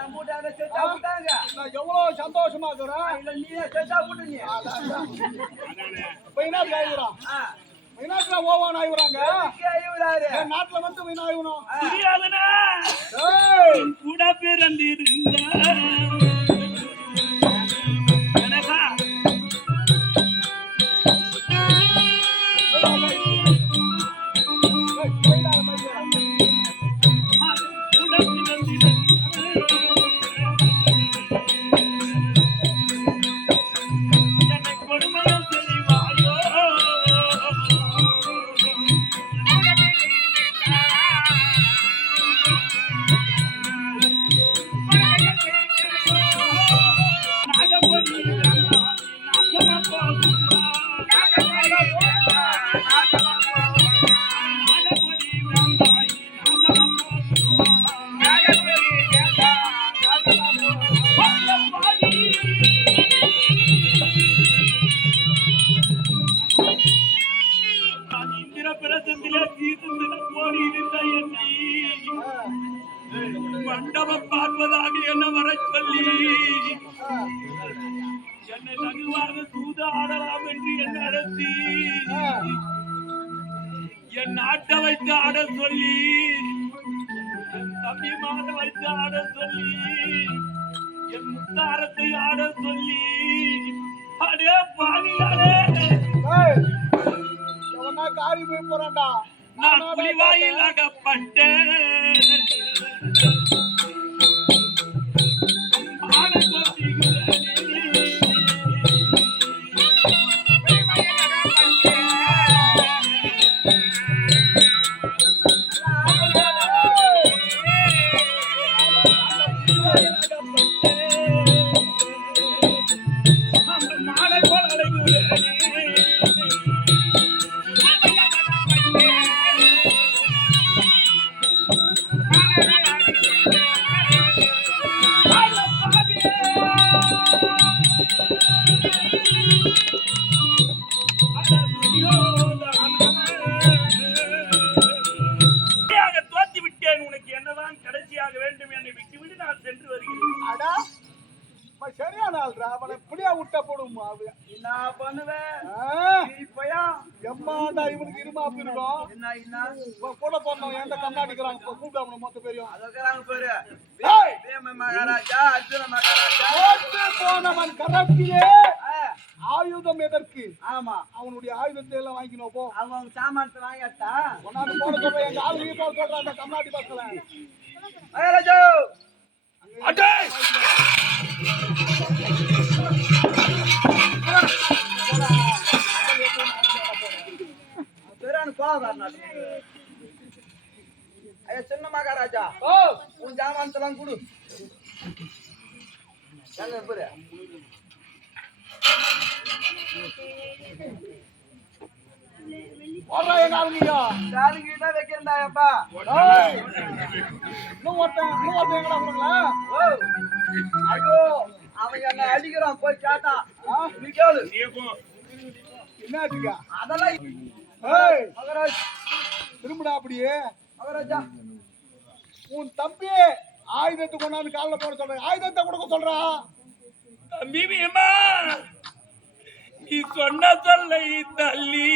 நம்ம வீட்டு அதை செத்தா விட்டாங்க நான் எவ்வளவு சந்தோஷமா இருக்கிறேன் இல்ல நீயே செத்தா விட்டுங்க பையனாடி ஆயிடுறான் ஆ, பையனாட்டில் ஓவான். என் நாட்டுல வந்து வீணாகணும் ஆ, தெரியாதனா ஏய் கூட பிறந்திருந்த என்ன வர சொல்லி? என்னை நகுவாக தூது ஆடலாம் என்று என்ன அழைத்தி என் நாட்டை வைத்து ஆட சொல்லி என் தம்பி மாத வைத்து ஆட சொல்லி என் முத்தாரத்தை ஆட சொல்லி. அடே பாவியாரே காரி போய் போறான்டா? நான் புலிவாயில் சரியான ஆள்ரா அவனை இப்படியா விட்டா போடுமா அவன் என்ன பண்ணுவேன் ஆ, திருப்பையா எம்மாண்டா இவனுக்கு இருமாப்பு இருக்கும் என்ன என்ன கூட போனவன் எந்த கண்ணாடிக்கிறாங்க இப்போ கூப்பிட்டு அவனை மொத்த பேரையும். அதற்கிறாங்க பேரு. மகாராஜா அர்ஜுன மகாராஜா. போனவன் ஆ, ஆயுதம் எதற்கு? ஆமா. அவனுடைய ஆயுதத்தை எல்லாம் வாங்கிக்கணும் போ. அவங்க அவங்க சாமானத்தை வாங்கிட்டா கொண்டாந்து போட சொல்ற எங்க ஆளு நீ போட சொல்ற அந்த கண்ணாடி பஸ்ல மகாராஜா! கோவக்காரன் ஐயா சின்ன மகாராஜா ஓ. உன் ஜாமானத்தெல்லாம் கொடு. எங்க போடுறா எங்க ஆளுங்க காலுங்கிட்ட வைக்கிறேன்டா அப்பா ஏய், இன்னும் ஒருத்தன் இன்னும் ஒருத்தன் எங்கடா போடுங்களா ஐயோ அவன் என்ன அடிக்கிறான் போய் கேட்டா. நீ கேளு. என்னாச்சுக்கா அதெல்லாம் ஏய். மகாராஜ் திரும்புடா அப்படியே. மகாராஜா உன் தம்பி ஆயுதத்தை கொண்டாந்து காலில் போட சொல்றேன் ஆயுதத்தை கொடுக்க சொல்றா. தம்பி பீமா நீ சொன்ன சொல்லை தள்ளி.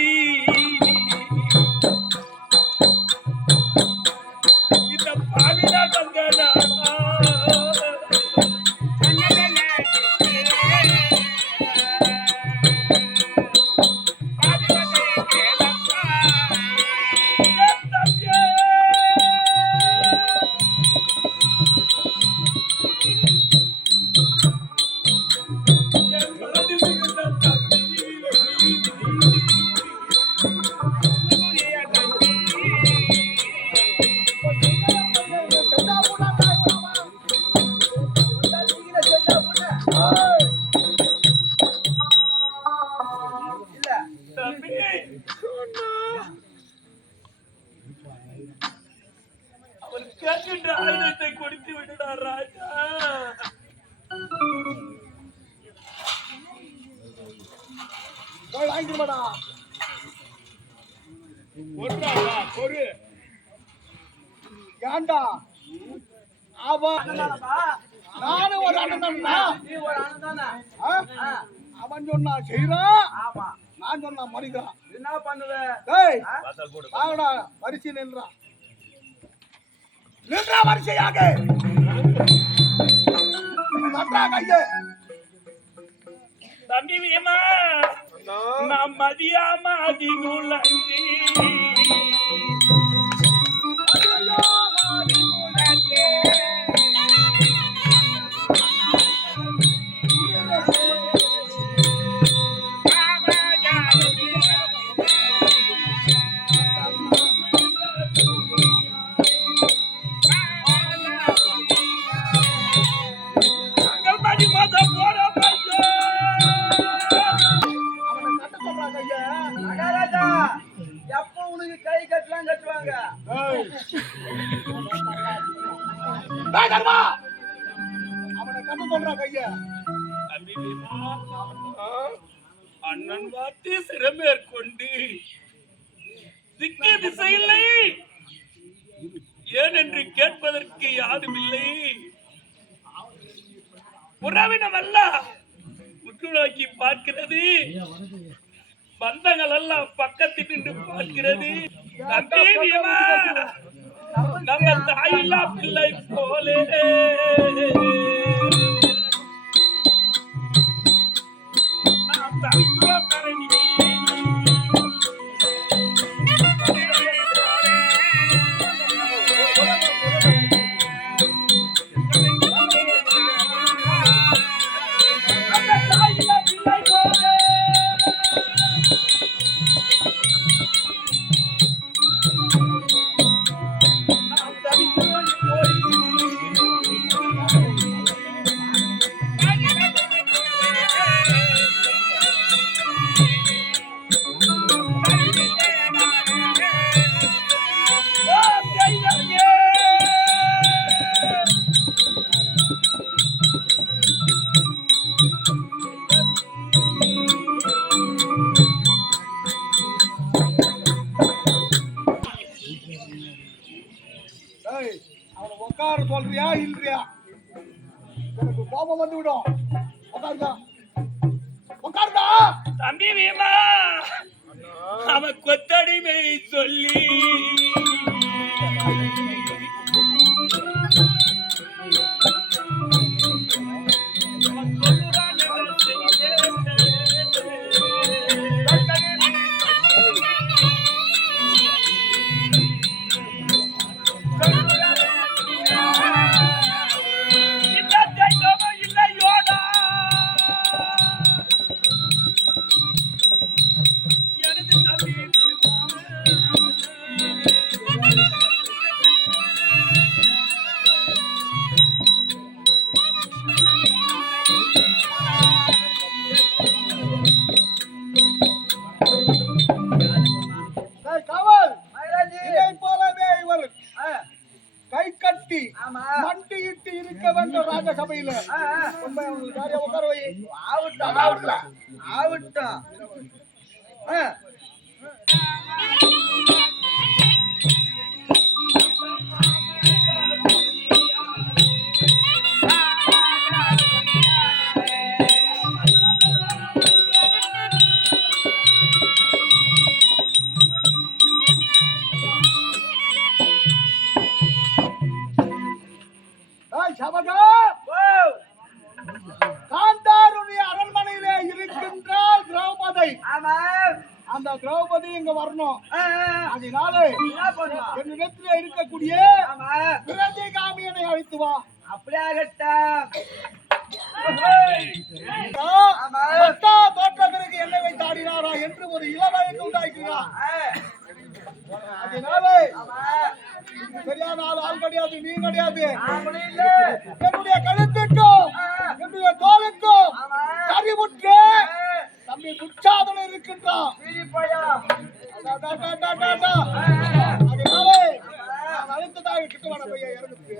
கேட்கின்ற ஆயுதத்தை கொடுத்து விடுடா ராஜா. வாங்கிட்டு வாடா பொறு ஏண்டா? நானும் ஒரு அண்ணன் தானா. அவன் சொன்னா செய்யறான் ஆமா. நான் சொன்னா மறிக்கிறான். என்ன பண்ணுவ? டேய் ஆ? நின்றா வரிசையாக. தம்பி வீமா நாம் மதியாம அதி தர்மா. அவனை கட்ட சொல்றா கைய. அண்ணன் வார்த்தை சிறமேற்கொண்டு திக்கு திசையில்லை ஏன் என்று கேட்பதற்கு யாருமில்லை. உறவினமல்ல உற்று நோக்கி பார்க்கிறது. பந்தங்கள் எல்லாம் பக்கத்தில் நின்று பார்க்கிறது. தம்பி நாங்கள் தாயில்லா பிள்ளை போலே நாம் தவிக்கிறோம் விடும். உட்காருடா உட்காருடா தம்பி வீமா அவன் கொத்தடிமை சொல்லி. மண்டியிட்டு இருக்க வேண்டும் ராஜசபையில. உட்கார வை. ஆவட்டும் ஆவட்டும் ஆவட்டும் அந்த திரௌபதி இங்க வரணும். அதனால என்னிடத்துல இருக்கக்கூடிய ஆமா. பிரதிகாமியனை அழைத்து வா. அப்படியே ஆகட்டும் ஆமா. பத்தா தோற்ற பிறகு என்னை வைத்து ஆடினாரா என்று ஒரு இளவழக்கு உண்டாக்கிறார் அதனால சரியான ஆள் ஆள் கிடையாது நீ கிடையாது. என்னுடைய கழுத்துக்கும் என்னுடைய தோலுக்கும் ஆ, தம்பி துச்சாதன இருக்கின்றான். அதனால அழைத்ததாக கிட்ட வர பையன் இறங்குது